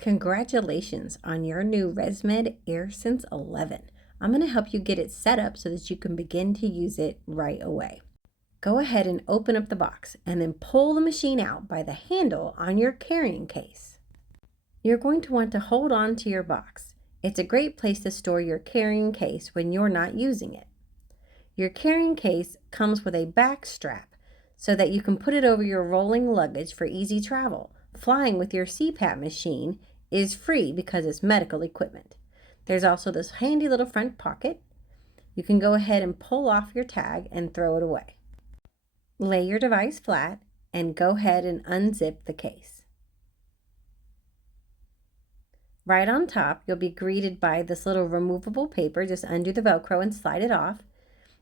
Congratulations on your new ResMed AirSense11. I'm going to help you get it set up so that you can begin to use it right away. Go ahead and open up the box and then pull the machine out by the handle on your carrying case. You're going to want to hold on to your box. It's a great place to store your carrying case when you're not using it. Your carrying case comes with a back strap so that you can put it over your rolling luggage for easy travel. Flying with your CPAP machine is free because it's medical equipment. There's also this handy little front pocket. You can go ahead and pull off your tag and throw it away. Lay your device flat and go ahead and unzip the case. Right on top, you'll be greeted by this little removable paper. Just undo the Velcro and slide it off.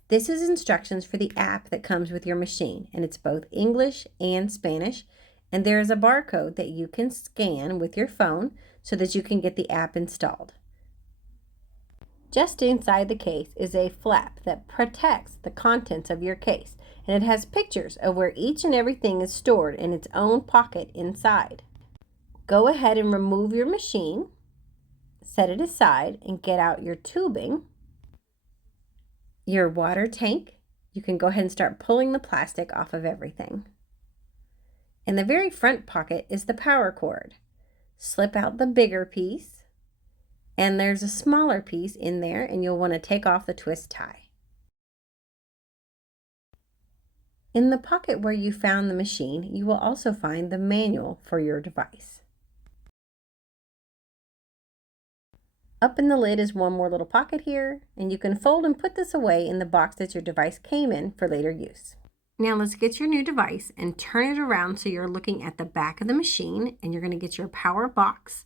This is instructions for the app that comes with your machine, and it's both English and Spanish. And there is a barcode that you can scan with your phone so that you can get the app installed. Just inside the case is a flap that protects the contents of your case, and it has pictures of where each and everything is stored in its own pocket inside. Go ahead and remove your machine, set it aside, and get out your tubing, your water tank. You can go ahead and start pulling the plastic off of everything. In the very front pocket is the power cord. Slip out the bigger piece, and there's a smaller piece in there, and you'll want to take off the twist tie. In the pocket where you found the machine, you will also find the manual for your device. Up in the lid is one more little pocket here, and you can fold and put this away in the box that your device came in for later use. Now let's get your new device and turn it around so you're looking at the back of the machine, and you're going to get your power box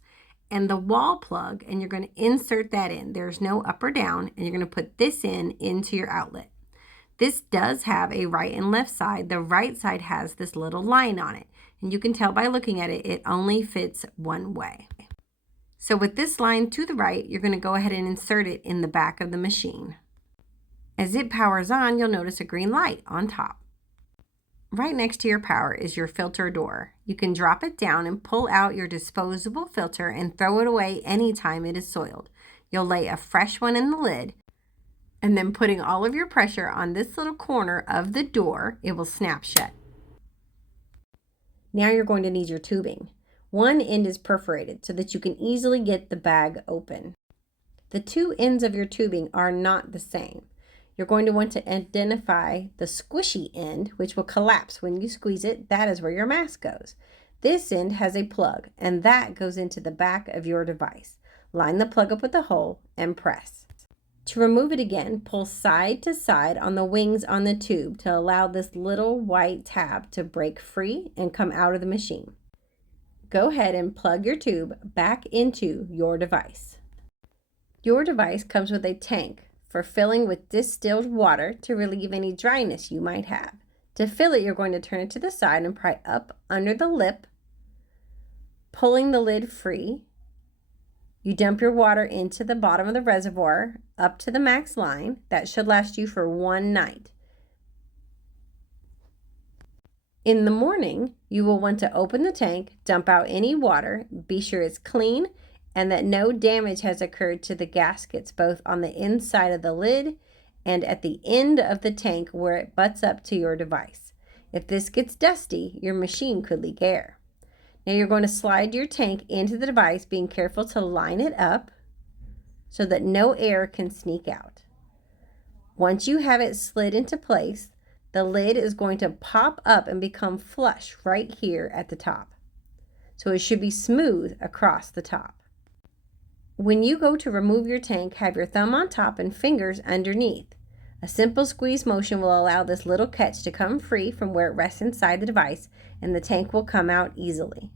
and the wall plug, and you're going to insert that in. There's no up or down, and you're going to put this into your outlet. This does have a right and left side. The right side has this little line on it, and you can tell by looking at it, it only fits one way. So with this line to the right, you're going to go ahead and insert it in the back of the machine. As it powers on, you'll notice a green light on top. Right next to your power is your filter door. You can drop it down and pull out your disposable filter and throw it away anytime it is soiled. You'll lay a fresh one in the lid, and then putting all of your pressure on this little corner of the door, it will snap shut. Now you're going to need your tubing. One end is perforated so that you can easily get the bag open. The two ends of your tubing are not the same. You're going to want to identify the squishy end, which will collapse when you squeeze it. That is where your mask goes. This end has a plug, and that goes into the back of your device. Line the plug up with the hole and press. To remove it again, pull side to side on the wings on the tube to allow this little white tab to break free and come out of the machine. Go ahead and plug your tube back into your device. Your device comes with a tank for filling with distilled water to relieve any dryness you might have. To fill it, you're going to turn it to the side and pry up under the lip, pulling the lid free. You dump your water into the bottom of the reservoir up to the max line. That should last you for one night. In the morning, you will want to open the tank, dump out any water, be sure it's clean, and that no damage has occurred to the gaskets, both on the inside of the lid and at the end of the tank where it butts up to your device. If this gets dusty, your machine could leak air. Now you're going to slide your tank into the device, being careful to line it up so that no air can sneak out. Once you have it slid into place, the lid is going to pop up and become flush right here at the top. So it should be smooth across the top. When you go to remove your tank, have your thumb on top and fingers underneath. A simple squeeze motion will allow this little catch to come free from where it rests inside the device, and the tank will come out easily.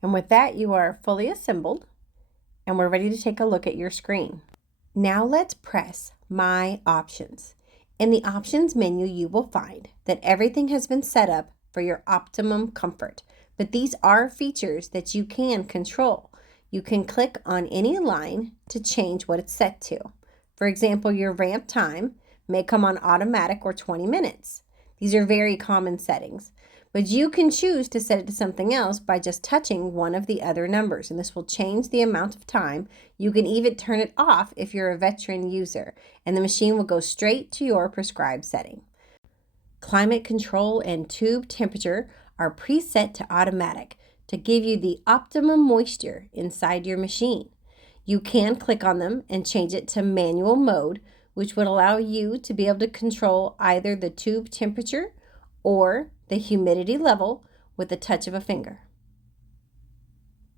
And with that, you are fully assembled, and we're ready to take a look at your screen. Now let's press My Options. In the Options menu, you will find that everything has been set up for your optimum comfort, but these are features that you can control. You can click on any line to change what it's set to. For example, your ramp time may come on automatic or 20 minutes. These are very common settings, But you can choose to set it to something else by just touching one of the other numbers, and this will change the amount of time. You can even turn it off if you're a veteran user, and the machine will go straight to your prescribed setting. Climate control and tube temperature are preset to automatic to give you the optimum moisture inside your machine. You can click on them and change it to manual mode, which would allow you to be able to control either the tube temperature or the humidity level with the touch of a finger.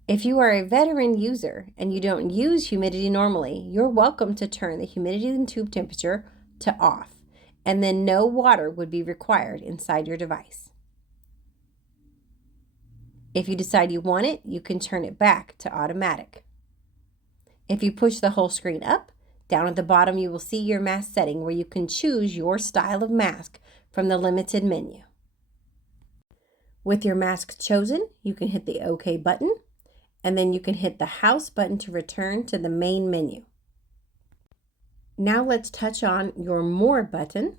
If you are a veteran user and you don't use humidity normally, you're welcome to turn the humidity and tube temperature to off, and then no water would be required inside your device. If you decide you want it, you can turn it back to automatic. If you push the whole screen up, down at the bottom you will see your mask setting where you can choose your style of mask from the limited menu. With your mask chosen, you can hit the OK button, and then you can hit the house button to return to the main menu. Now let's touch on your More button.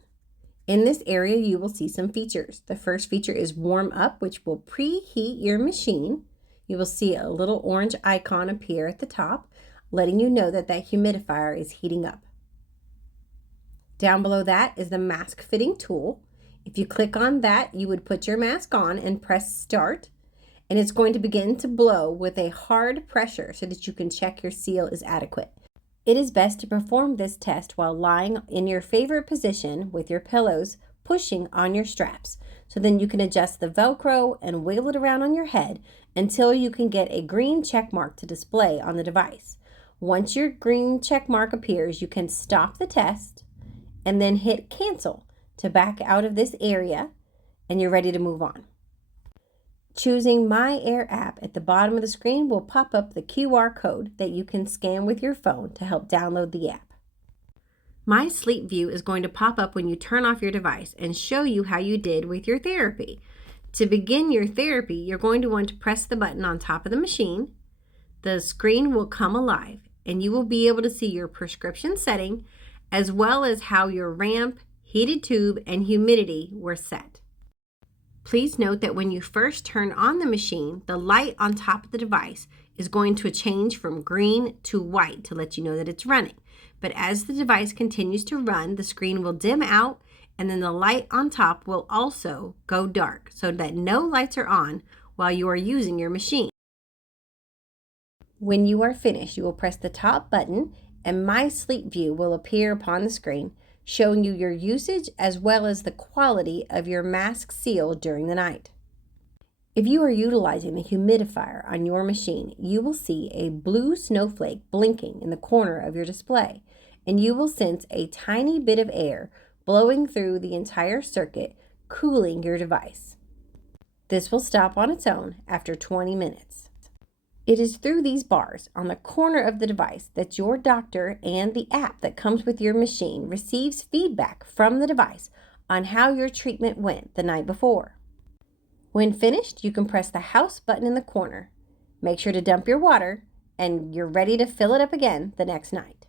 In this area, you will see some features. The first feature is Warm Up, which will preheat your machine. You will see a little orange icon appear at the top, letting you know that that humidifier is heating up. Down below that is the mask fitting tool. If you click on that, you would put your mask on and press start, and it's going to begin to blow with a hard pressure so that you can check your seal is adequate. It is best to perform this test while lying in your favorite position with your pillows pushing on your straps. So then you can adjust the Velcro and wiggle it around on your head until you can get a green check mark to display on the device. Once your green check mark appears, you can stop the test and then hit cancel to back out of this area, and you're ready to move on. Choosing My Air app at the bottom of the screen will pop up the QR code that you can scan with your phone to help download the app. My Sleep View is going to pop up when you turn off your device and show you how you did with your therapy. To begin your therapy, you're going to want to press the button on top of the machine. The screen will come alive, and you will be able to see your prescription setting as well as how your ramp, heated tube, and humidity were set. Please note that when you first turn on the machine, the light on top of the device is going to change from green to white to let you know that it's running. But as the device continues to run, the screen will dim out, and then the light on top will also go dark so that no lights are on while you are using your machine. When you are finished, you will press the top button and My Sleep View will appear upon the screen, showing you your usage as well as the quality of your mask seal during the night. If you are utilizing the humidifier on your machine, you will see a blue snowflake blinking in the corner of your display, and you will sense a tiny bit of air blowing through the entire circuit, cooling your device. This will stop on its own after 20 minutes. It is through these bars on the corner of the device that your doctor and the app that comes with your machine receives feedback from the device on how your treatment went the night before. When finished, you can press the house button in the corner. Make sure to dump your water, and you're ready to fill it up again the next night.